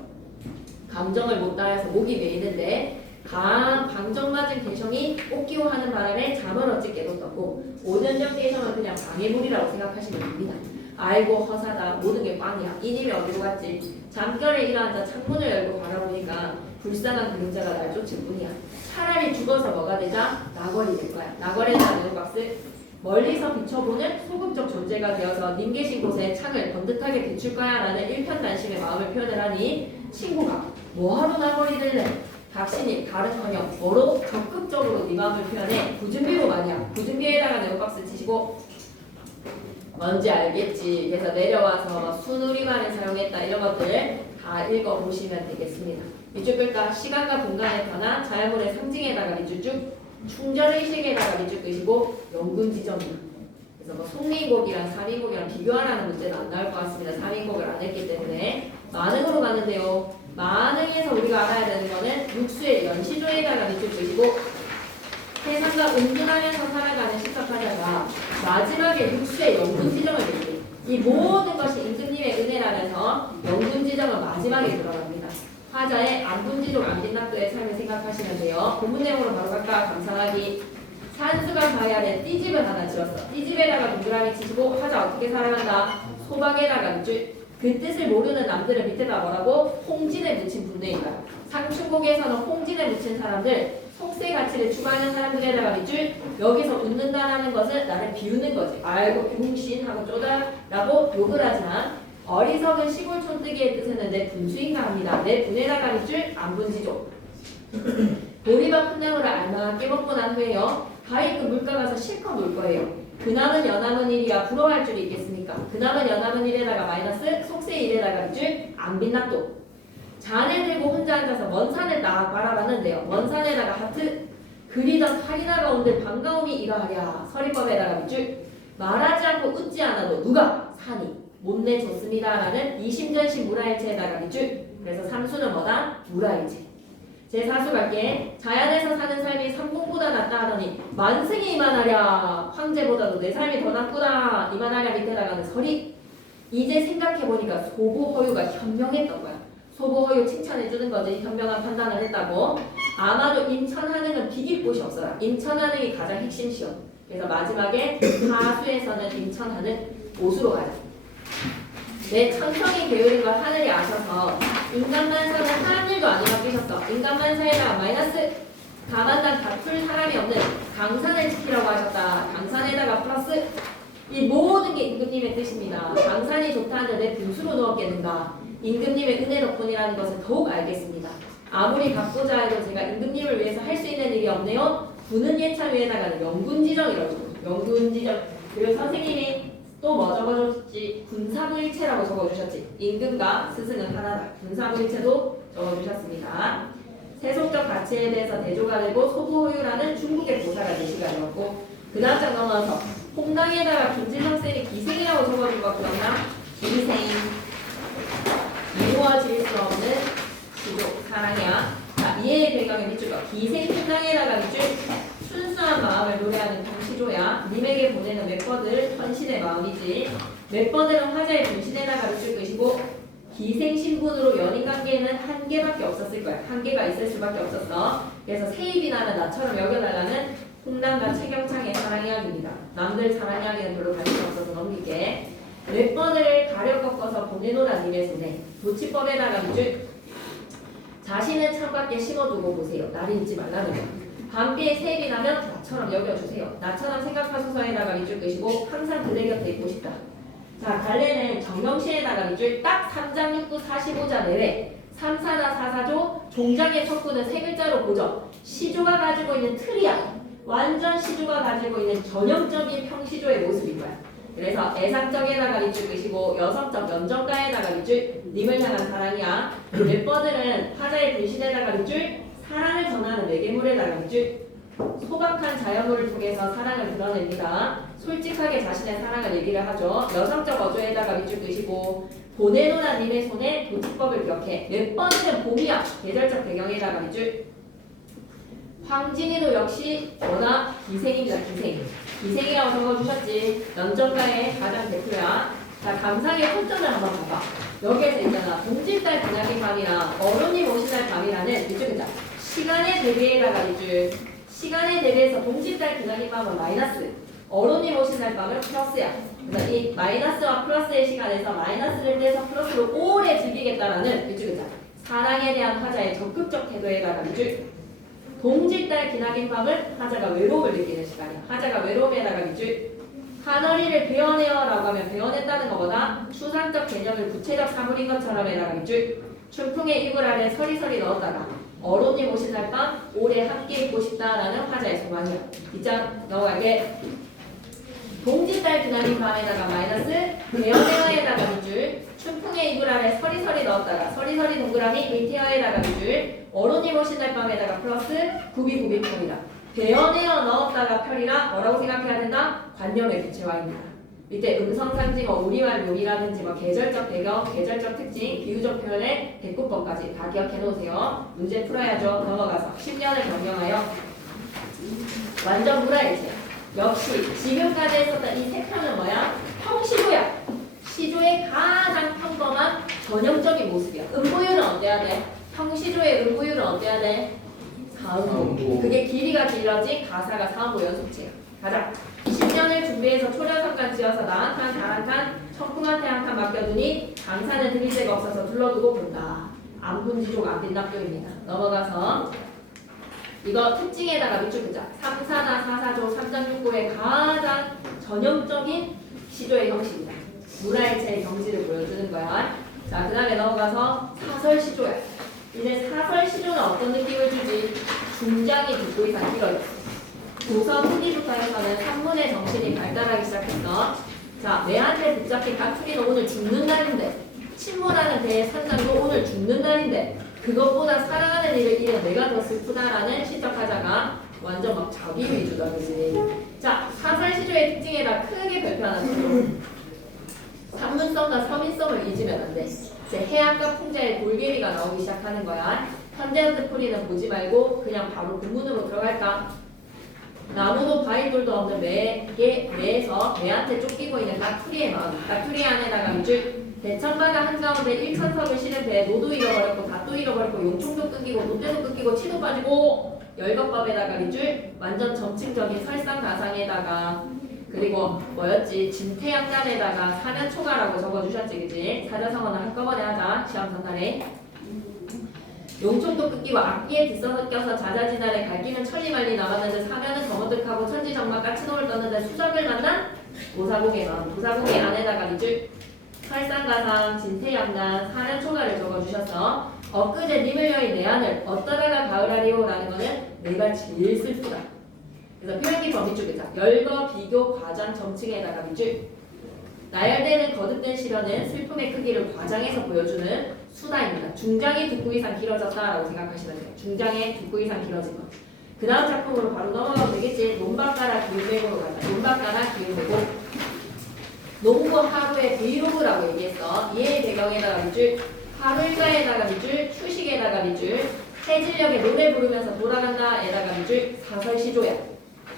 감정을 못 따라서 목이 메이는데 방정 맞은 개성이 옥기호하는 바람에 잠을 어찌 깨뒀었고 5년 전 개성은 그냥 방해물이라고 생각하시면 됩니다. 아이고 허사다. 모든 게 꽝이야. 이님이 어디로 갔지? 잠결에 일어앉아 창문을 열고 바라보니까 불쌍한 그림자가 날 쫓을 뿐이야. 차라리 죽어서 뭐가 되자? 나거리 될 거야. 나거리나 네오박스 멀리서 비춰보는 소극적 존재가 되어서 님 계신 곳에 창을 번듯하게 비출 거야 라는 일편단심의 마음을 표현을 하니 친구가 뭐하러 나거리 될래? 각신이 다른커녕 뭐로 적극적으로 네 마음을 표현해. 구준비로 말이야. 구준비에다가 네오박스 치시고 뭔지 알겠지. 그래서 내려와서 순우리말을 사용했다. 이런 것들 다 읽어보시면 되겠습니다. 밑줄 끌까? 시간과 공간의 변화, 자연물의 상징에다가 밑줄 쭉 충전의식에다가 밑줄 끄시고 연금지점이야. 그래서 뭐 속리곡이랑 삼인곡이랑 비교하라는 문제는 안 나올 것 같습니다. 삼인곡을 안 했기 때문에. 만응으로 가는데요. 만응에서 우리가 알아야 되는 거는 육수의 연시조에다가 밑줄 끄시고 세상과 은둔하면서 살아가는 시석하자가 마지막에 육수의 연금지정을 맺기. 이 모든 것이 임금님의 은혜라면서 연금지정은 마지막에 들어갑니다. 화자의 안분지족 안빈낙도의 삶을 생각하시면 돼요. 본문 내용으로 바로 갈까? 감상하기. 산수가 가야에 띠집을 하나 지었어. 띠집에다가 동그라미 치시고 화자 어떻게 살아간다? 소박에다가 밑줄. 그 뜻을 모르는 남들은 밑에다 뭐라고? 홍진에 묻힌 분들이다. 상충곡에서는 홍진에 묻힌 사람들 속세 가치를 추구하는 사람들에다가 밑줄. 여기서 웃는다라는 것은 나를 비우는 거지. 아이고 병신하고 쪼다라고 욕을 하지만 어리석은 시골 촌뜨기의 뜻은 내 분수인가 합니다. 내 분에다가 밑줄 안분지족. 보리밥 푼나물을 알만하게 먹고 난 후에요. 가히 그 물가 가서 실컷 놀 거예요. 그남은 연남은 일이야 부러워할 줄이 있겠습니까? 그남은 연남은 일에다가 마이너스 속세 일에다가 밑줄 안빈낙도. 잔을 들고 혼자 앉아서 먼 산을 딱 바라봤는데요. 먼 산에다가 하트. 그리던 카리나가 온들 반가움이 이러하랴. 서리법에다가 밑줄. 말하지 않고 웃지 않아도 누가? 산이. 못 내줬습니다 라는 이심전심 무라일체에다가 밑줄. 그래서 삼수는 뭐다? 무라일체. 제4수 갈게. 자연에서 사는 삶이 삼공보다 낫다 하더니 만승이 이만하랴. 황제보다도 내 삶이 더 낫구나. 이만하랴 밑에다가는 서리. 이제 생각해보니까 소보허유가 현명했던 거야. 소보허유 칭찬해주는 거지. 현명한 판단을 했다고. 아마도 임천하능은 비길 곳이 없어라. 임천하능이 가장 핵심 시험. 그래서 마지막에 사수에서는 임천하능 5수로 가자. 내 천성이 게으른 걸 하늘이 아셔서 인간만사는 하는 일도 안 맡기셨어. 인간만사에다가 마이너스. 가만당 다툴 사람이 없는 강산을 지키라고 하셨다. 강산에다가 플러스. 이 모든 게 임금님의 뜻입니다. 강산이 좋다는 내 분수로 누웠겠는가. 임금님의 은혜 덕분이라는 것을 더욱 알겠습니다. 아무리 갖고자 해도 제가 임금님을 위해서 할 수 있는 일이 없네요. 부는 예참 위에다가는 영군지정이라고. 영군지정. 그리고 선생님이 또 뭐 적어줬지? 군사부일체라고 적어주셨지. 임금과 스승은 하나다. 군사부일체도 적어주셨습니다. 세속적 가치에 대해서 대조가 되고 소부호유라는 중국의 보사가 제시가 되었고 그 다음 장 넘어서 홍당에다가 김진성 쌤이 기생이라고 적어준 거 기억나? 기생 이루어질 수 없는 지족 사랑이야. 자, 이해의 배경에 밑줄 거 기생 홍당에다가 밑줄 순수한 마음을 노래하는 경시조야. 님에게 보내는 멤버들 헌신의 마음이지. 멤버들은 화자의 분신에다가 밑줄 것이고 기생 신분으로 연인 관계는 한 개밖에 없었을 거야. 한 개가 있을 수밖에 없었어. 그래서 세입이 나는 나처럼 여겨달라는 홍당과 최경창의 사랑 이야기입니다. 남들 사랑 이야기는 별로 관심 없어서 넘길게. 멤버들을 가려 꺾어서 보내노라 님의 손에 도치법에다가 밑줄 자신은 창밖에 심어두고 보세요. 나를 잊지 말라는 거. 밤비에 세입이 나면 나처럼 여겨주세요. 나처럼 생각하소서에다가 밑줄 것이고 항상 그대 곁에 있고 싶다. 자, 갈래는 정명시에다가 밑줄 딱 3장 6구 45자 내외 3사나 4사조 종장의 척구는 세 글자로 고정. 시조가 가지고 있는 틀이야. 완전 시조가 가지고 있는 전형적인 평시조의 모습인 거야. 그래서 애상적에다가 밑줄 것이고 여성적 연정가에다가 밑줄 님을 향한 사랑이야. 멤버들은 화자의 분신에다가 밑줄 사랑을 전하는 매개물에다가 밑줄 소박한 자연물을 통해서 사랑을 드러냅니다. 솔직하게 자신의 사랑을 얘기를 하죠. 여성적 어조에다가 밑줄 것이고 보내노라 님의 손에 도치법을 기억해. 멤버들은 봄이야. 계절적 배경에다가 밑줄 황진이도 역시 워낙 기생입니다. 기생이라고 적어주셨지. 연정가의 가장 대표야. 자, 감상의 초점을 한번 봐봐. 여기에서 있잖아. 동질달 그날의 밤이랑 어른이 오신 날 밤이라는 밑줄 글자. 시간에 대비해다가 밑줄. 시간에 대비해서 동질달 그날의 밤은 마이너스. 어른이 오신 날 밤은 플러스야. 그래서 이 마이너스와 플러스의 시간에서 마이너스를 떼서 플러스로 오래 즐기겠다라는 밑줄 글자. 사랑에 대한 화자의 적극적 태도에다가 밑줄. 동질달 기나긴 밤은 화자가 외로움을 느끼는 시간이야. 화자가 외로움에다가 밑줄 하늘이를 베어내어라고 하면 베어냈다는 것보다 추상적 개념을 구체적 사물인 것처럼 에다가 밑줄 춘풍의 이불 아래 서리서리 넣었다가 어른이 오신 날 밤 오래 함께 있고 싶다라는 화자의 소망이야. 이장 넘어갈게. 동질달 기나긴 밤에다가 마이너스 베어내어에다가 밑줄 춘풍의 이불 아래 서리서리 넣었다가 서리서리 동그라미 밑에어에다가 밑줄 어른이 오신 날 밤에다가 플러스 구비구비 편이다. 베어내어 넣었다가 편이라 뭐라고 생각해야 된다? 관념의 구체화입니다. 밑에 음성상징어 우리말 용이라든지 뭐 계절적 배경, 계절적 특징, 비유적 표현의 대꾸법까지 다 기억해 놓으세요. 문제 풀어야죠. 넘어가서 10년을 경영하여 완전 불화일체. 역시 지금까지 했었던 이 세 편은 뭐야? 평시조야. 시조의 가장 평범한 전형적인 모습이야. 음부율은 어때야 돼? 평시조의 음부율은 어때야 돼? 4음부. 그게 길이가 길러진 가사가 4음부 연속체야. 가자. 20년을 준비해서 초려석간 지어서 나 한 칸, 다 한 칸, 청풍한테 한 칸 맡겨두니 강사는 들릴 데가 없어서 둘러두고 본다. 안분지족 안빈답격입니다. 넘어가서 이거 특징에다가 밑줄 긋자. 3사나 4사조 3장 6구의 가장 전형적인 시조의 형식이다. 문화일체의 경지를 보여주는 거야. 자, 그 다음에 넘어가서 사설시조야. 이제 사설시조는 어떤 느낌을 주지? 중장이 6구 이상 길어요. 조선 후기부터 해서는 산문의 정신이 발달하기 시작했어. 자, 내한테 붙잡힌 가투리는 오늘 죽는 날인데 침몰하는 배의 산장도 오늘 죽는 날인데 그것보다 사랑하는 일을 잃은 내가 더 슬프다라는 시적하자가 완전 막 자기 위주다, 그지? 자, 사설시조의 특징에다 크게 발표 하나 줘. 산문성과 서민성을 잊으면 안 돼. 이제 해악과 풍자의 골개미가 나오기 시작하는 거야. 현대한테 풀이는 보지 말고 그냥 바로 본문으로 들어갈까? 나무도 바위돌도 없는 매에서 매한테 쫓기고 있는 까투리의 마음. 까투리 안에다가 밑줄 대천바다 한가운데 일천석을 실은 배에 노도 잃어버렸고 닷도 잃어버렸고 용총도 끊기고 롯데도 끊기고 치도 빠지고 열겁법에다가 밑줄 완전 점층적인 설상가상에다가 그리고 뭐였지? 진태양단에다가 사면초가라고 적어주셨지, 그지? 사자성어는 한꺼번에 하자. 시험 전날에. 용총도 끊기고 앞뒤에 뒤섞여서 자자지날에 갈기는 천리말리 남았는데 사면은 정어득하고 천지정막 까치놈을 떴는데 수작을 만난 도사국의 마음. 도사국의 안에다가 밑줄 설상가상, 진태양단, 사면초가를 적어주셔서 엊그제 님을 여인 내 안을 어떠다가 가을하리오라는 거는 내가 제일 슬프다. 그래서 표현기 범위줄 그자 열거, 비교, 과장, 정칭에다가 밑줄 나열되는 거듭된 시련은 슬픔의 크기를 과장해서 보여주는 수다입니다. 중장이 두 구 이상 길어졌다라고 생각하시면 돼요. 중장의 두 구 이상 길어진 거. 그 다음 작품으로 바로 넘어가면 되겠지. 논밭가라 기울매고로 가자. 논밭가라 기울매고. 농부 하루의 브이로그라고 얘기했어. 이의 배경에다가 밑줄, 하루 일과에다가 밑줄, 휴식에다가 밑줄, 해질녘에 노래 부르면서 돌아간다에다가 밑줄, 사설시조야.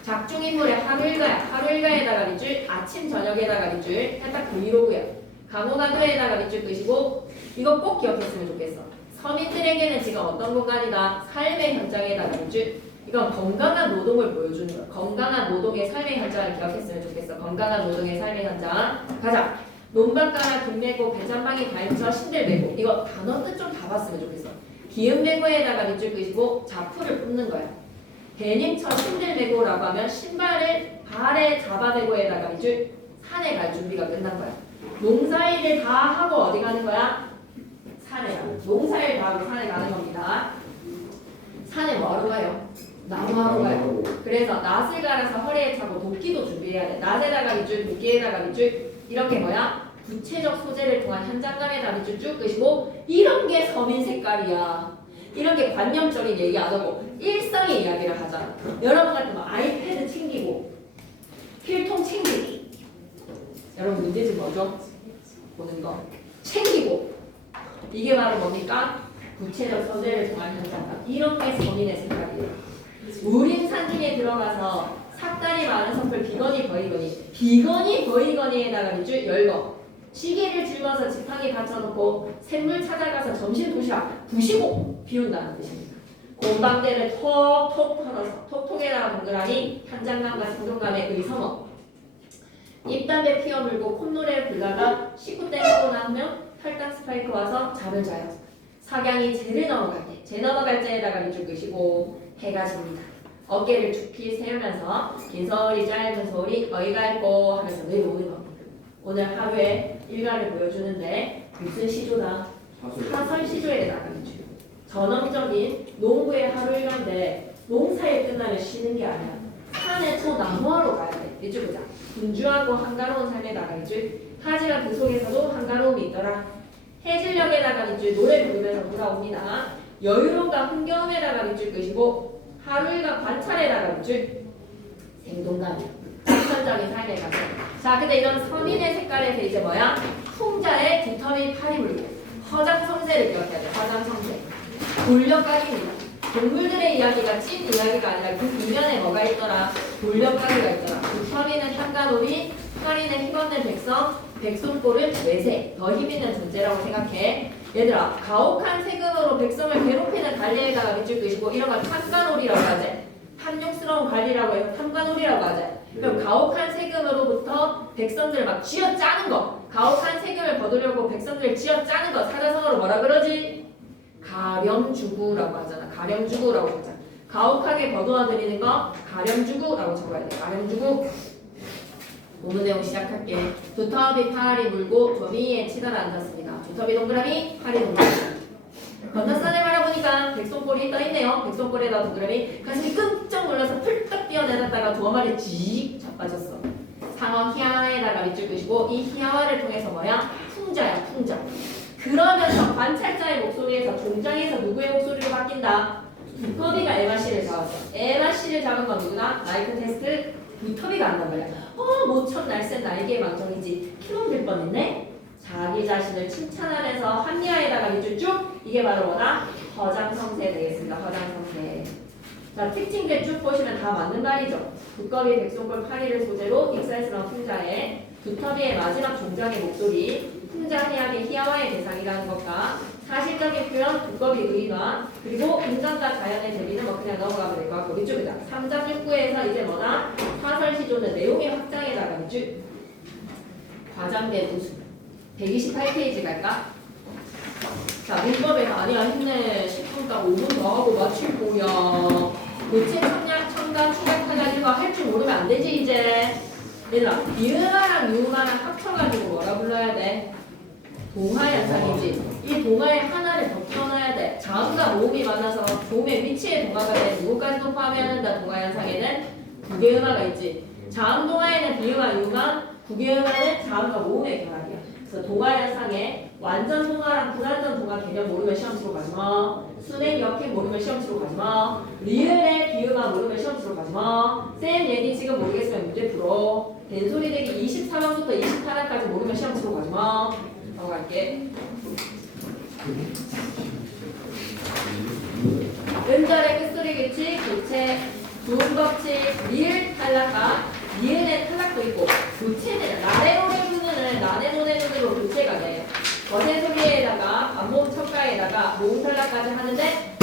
작중인물의 하루 일과야. 하루 일과에다가 밑줄, 아침 저녁에다가 밑줄, 살짝 브이로그야. 감호가도에다가 밑줄 끄시고, 이거 꼭 기억했으면 좋겠어. 서민들에게는 지금 어떤 공간이다? 삶의 현장에다가 밑줄. 이건 건강한 노동을 보여주는 거야. 건강한 노동의 삶의 현장을 기억했으면 좋겠어. 건강한 노동의 삶의 현장. 가자. 논밭가라 김매고 배잔망이 가입처 신들매고. 이거 단어 뜻 좀 다 봤으면 좋겠어. 기음매고에다가 밑줄 끄시고 자풀을 뽑는 거야. 대님처 신들매고라고 하면 신발을 발에 잡아매고에다가 밑줄 산에 갈 준비가 끝난 거야. 농사일을 다 하고 어디 가는 거야? 산에 가. 농사일 다 하고 산에 가는 겁니다. 산에 뭐하러 가요? 나무하러 가요. 그래서 낫을 갈아서 허리에 차고 도끼도 준비해야 돼. 낫에다가 밑줄, 도끼에다가 밑줄. 이런 게 뭐야? 구체적 소재를 통한 현장감에다 밑줄 쭉 끄시고 이런 게 서민 색깔이야. 이런 게 관념적인 얘기 안 하고 일상의 이야기를 하잖아. 여러분 같은 뭐 아이패드 챙기고 필통 챙기기. 여러분 문제집 뭐죠? 보는 거. 챙기고. 이게 바로 뭡니까? 구체적 소재를 통한 현장감. 이런 게 서민의 색깔이에요. 우린 산중에 들어가서 삭달이 많은 선풀 비거니 버이거니 비거니 버이거니에다가 밑줄 열거 시계를 짊어서 지팡이 받쳐놓고 샘물 찾아가서 점심 도시락 부시고 비운다는 뜻입니다. 곰방대를 톡톡 털어서 톡톡에다가 동그라미 현장감과 생동감의 의성어 입담배 피워 물고 콧노래를 불다가 19대 하고 나면 탈당 스파이크 와서 잠을 자요. 석양이 재를 넘어갈 때, 재 넘어갈 때에다가 밑줄 끄시고 해가 집니다. 어깨를 죽히 세우면서 긴 소리 짧은 소리 어이가 있고 하면서 내려오는 겁니다. 오늘 하루에 일과를 보여주는데 무슨 시조다? 사설 시조에다가 밑줄. 전형적인 농부의 하루 일과인데 농사일 끝나면 쉬는 게 아니야. 산에서 나무하러 가야 돼. 밑줄 보자. 분주하고 한가로운 삶에다가 밑줄. 하지만 그 속에서도 한가로움이 있더라. 해질녘에다가 밑줄 노래 부르면서 돌아옵니다. 여유로움과 흥겨움에다가 밑줄 끄시고 하루 일과 관찰에다가 밑줄 생동감이야. 현장의 삶에 가서. 자, 근데 이런 서민의 색깔에서 이제 뭐야? 풍자의 두터비 파리 물고 허장성세를 기억해야 돼. 허장성세. 돌려가기입니다. 동물들의 이야기가 찐 이야기가 아니라 그 이면에 뭐가 있더라? 돌려가기가 있더라. 두터비는 향가놀이, 파리는 힘없는 백성, 백손골은 외세, 더 힘있는 존재라고 생각해. 얘들아, 가혹한 세금으로 백성을 괴롭히는 관리에다가 밑줄 끄시고 이런 걸 탐관오리라고 하지. 탐욕스러운 관리라고 해서 탐관오리라고 하지. 그럼 가혹한 세금으로부터 백성들을 막 쥐어짜는 거, 가혹한 세금을 거두려고 백성들을 쥐어짜는 거 사자성어로 뭐라 그러지? 가렴주구라고 하잖아. 가렴주구라고 하잖아. 가혹하게 거두어들이는 거 가렴주구라고 적어야 돼. 가렴주구. 오늘 내용 시작할게. 두터비 파리 물고 더미에 치달아 앉았습니다. 두터비 동그라미, 파리 동그라미. 건너산을 바라보니까 백송골이 떠있네요. 백송골에다 동그라미. 가슴이 끔쩍 놀라서 풀떡 뛰어내렸다가 두어 마리 쥐익 자빠졌어. 상어 희야에다가 밑줄 끄시고 이 희야화를 통해서 뭐야? 풍자야, 풍자. 그러면서 관찰자의 목소리에서 종장에서 누구의 목소리로 바뀐다? 두터비가 에마씨를 잡았어. 에마씨를 잡은 건 누구나? 마이크 테스트 두터비가 한단 말이야. 모천 날쌘 날개의 망정이지. 키놈 될 뻔했네. 자기 자신을 칭찬하면서 합리화에다가 밑줄 쭉. 이게 바로 뭐다? 허장성세 되겠습니다. 허장성세. 자, 특징들 쭉 보시면 다 맞는 말이죠. 두꺼비 백손골 파리를 소재로 익살스러운 풍자에 두터비의 마지막 종장의 목소리, 풍자 해악의 희화화의 대상이라는 것과 사실적인 표현, 두꺼비 의화, 그리고 인간과 자연의 대비는 뭐 그냥 넘어가면 될 것 같고 밑줄이다. 3장 6구에서 이제 뭐다? 사설시조는 내용의 확장에다가 밑줄. 과장된 우수. 128페이지 갈까? 자, 문법에서 아니야 힘내 10분 딱 5분 더 하고 마칠 거야. 고체 청약 첨가 추가 타자 이거 할 줄 모르면 안 되지 이제. 얘들아, 이음아랑 유음아랑 합쳐가지고 뭐라 불러야 돼? 동화현상이지. 이 동화에 하나를 더 풀어놔야 돼. 자음과 모음이 많아서 도움의 위치에 동화가 돼. 누구까지도 포함해야 한다. 동화현상에는 두 개의 음화가 있지. 자음 동화에는 비음화, 유음화, 구기음화는 자음과 모음의 결합이야. 그래서 동화 현상에 완전 동화랑 불완전 동화 개념 모르면 시험 치러 가지 마. 순행 역행 모르면 시험 치러 가지 마. 리을의 비음화 모르면 시험 치러 가지 마. 쌤 얘기 지금 모르겠으면 문제 풀어. 된소리 대기 24강부터 28강까지 모르면 시험 치러 가지 마. 넘어갈게. 음절의 끝소리 규칙, 교체, 부음 법칙, 리을 탈락과 니은의 탈락도 있고 교체는 나래노래 부분은 나래노래 부분으로 교체가 돼. 거세 소리에다가 반모음 첨가에다가 모음 탈락까지 하는데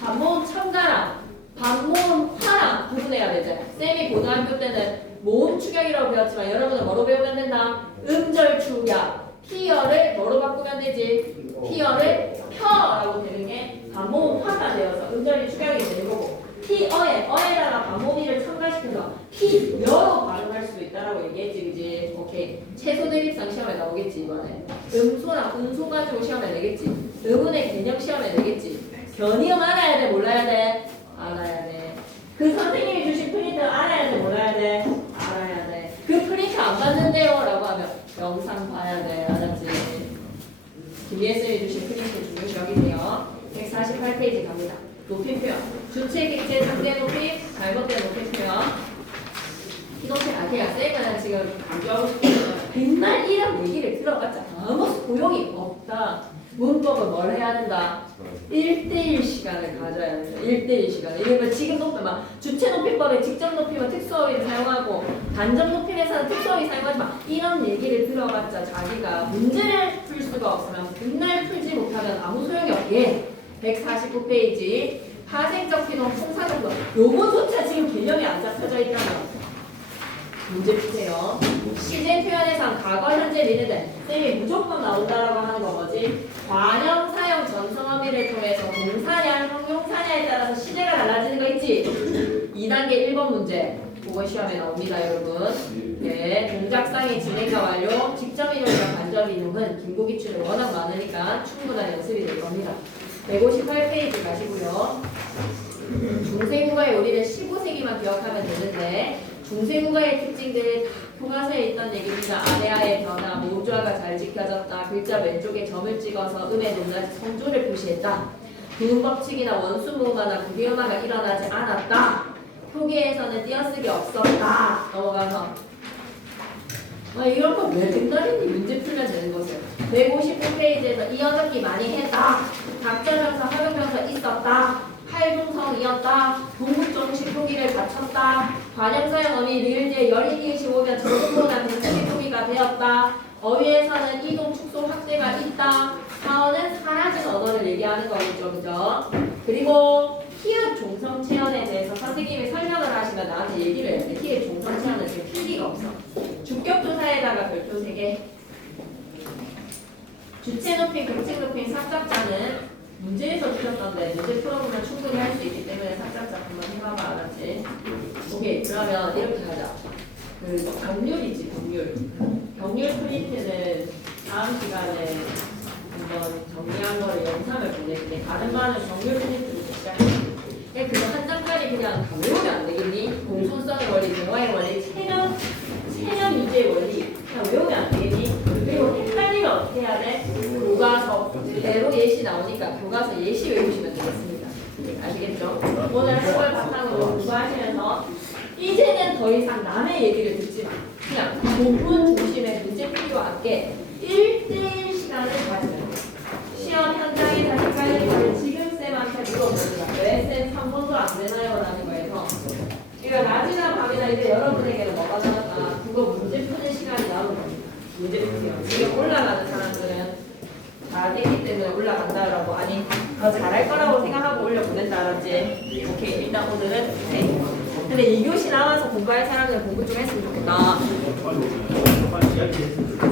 반모음 첨가랑 반모음 화랑 구분해야 되잖아. 쌤이 고등학교 때는 모음 축약이라고 배웠지만 여러분은 뭐로 배우면 된다? 음절 축약. 피어를 뭐로 바꾸면 되지? 피어를 펴라고 되는 게 반모음 화가 되어서 음절이 축약이 되는 거고 어에다가 반모음을 첨가시켜서 피여로 발음할 수도 있다라고 얘기했지, 그지? 오케이. 최소 대립상 시험에 나오겠지 이번에. 음소나 음소 가지고 시험에 내겠지. 음운의 개념 시험에 내겠지. 견이음 알아야 돼, 몰라야 돼? 알아야 돼. 그 선생님이 주신 프린트 알아야 돼, 몰라야 돼? 알아야 돼. 그 프린트 안 봤는데요? 라고 하면 영상 봐야 돼, 알았지? 김예슬이 주신 프린트 중요시 여기세요. 148페이지 갑니다. 높임 표현. 주체, 객체, 상대 높임, 잘못된 높임 표현. 이렇게 아기가 쌤은 지금 강조하고 싶어요. 맨날 이런 얘기를 들어봤자 아무 소용이 없다. 문법은 뭘 해야 된다? 1대1 시간을 가져야 된다. 1대1 시간을. 이러면 지금 높임, 막 주체 높임법에 직접 높임은 특수어휘를 사용하고 간접 높임에서는 특수어휘 사용하지 마. 이런 얘기를 들어봤자 자기가 문제를 풀 수가 없으면 맨날 풀지 못하면 아무 소용이 없게. 149페이지 파생적 피동 풍사정도 요거조차 지금 개념이 안 잡혀져 있다면 문제 푸세요. 시제 표현에선 과거, 현재, 미래인데 쌤이 무조건 나온다라고 하는 거 뭐지? 관형, 사형, 전성어미를 통해서 동사냐, 형용사냐에 따라서 시제가 달라지는 거 있지? 2단계 1번 문제 그거 시험에 나옵니다, 여러분. 네, 동작상의 진행과 완료, 직접 이동과 간접 이동은 김구기출이 워낙 많으니까 충분한 연습이 될 겁니다. 158페이지 가시고요. 중세국어의 우리는 15세기만 기억하면 되는데 중세국어의 특징들을 다 교과서에 있던 얘기입니다. 아래아의 변화, 모조화가 잘 지켜졌다. 글자 왼쪽에 점을 찍어서 음의 높낮이 성조를 표시했다. 부음법칙이나 원수모음화나 구비음화가 일어나지 않았다. 표기에서는 띄어쓰기 없었다. 넘어가서 이런 거 왜 된다니 문제 풀면 되는 것을. 159페이지에서 이어잡기 많이 했다. 각자명사, 허용명사 있었다. 팔동성이었다. 동국정식 표기를 갖췄다. 관형사형 어미 리을 뒤에 열이 이으시 오면 전국보다 대표기 표기가 되었다. 어휘에서는 이동, 축소, 확대가 있다. 사어는 사라진 언어를 얘기하는 거겠죠, 그죠? 그리고 히읗 종성 체언에 대해서 선생님이 설명을 하시면 나한테 얘기를 해야 돼. 히읗 종성 체언은 지금 필기가 없어. 주격조사에다가 별표 3개. 주체 높임, 객체 높임, 삽작자는 문제에서 주셨던데 문제 풀어보면 충분히 할 수 있기 때문에 삽작자 한번 해봐봐, 알았지? 오케이, 그러면 이렇게 하자. 그 경률이지, 경률. 경률 프린트는 다음 시간에 한번 정리한 거를 영상을 보낼게. 다른 반은 경률 프린트부터 시작해. 그거 한 장짜리 그냥 다 외우면 안 되겠니? 공손성의 원리, 대화의 원리, 체념 유지의 원리 그냥 외우면 안 되겠니? 그리고 헷갈리면 어떻게 해야 돼? 교과서 그대로 예시 나오니까 교과서 예시 외우시면 되겠습니다. 아시겠죠? 오늘 한 걸 바탕으로 공부하시면서 이제는 더 이상 남의 얘기를 듣지 마. 그냥 본문 중심의 문제 풀이와 함께 1대1 시간을 가지면 돼. 시험 현장에서 헷갈리는 걸 지금 쌤한테 물어보는 거야. 왜 쌤 3번도 안 되나요? 라는 거에서 이거 낮이나 밤이나 이제 여러분에게는 뭐가 나왔다. 그거 문제 푸는 시간이 나오는 겁니다. 문제 푸세요. 지금 올라가는 사람들은 잘했기 때문에 올라간다라고 아니 더 잘할 거라고 생각하고 올려보낸다 알았지? 오케이 일단 오늘은 네. 근데 2교시 나와서 공부할 사람들은 공부 좀 했으면 좋겠다.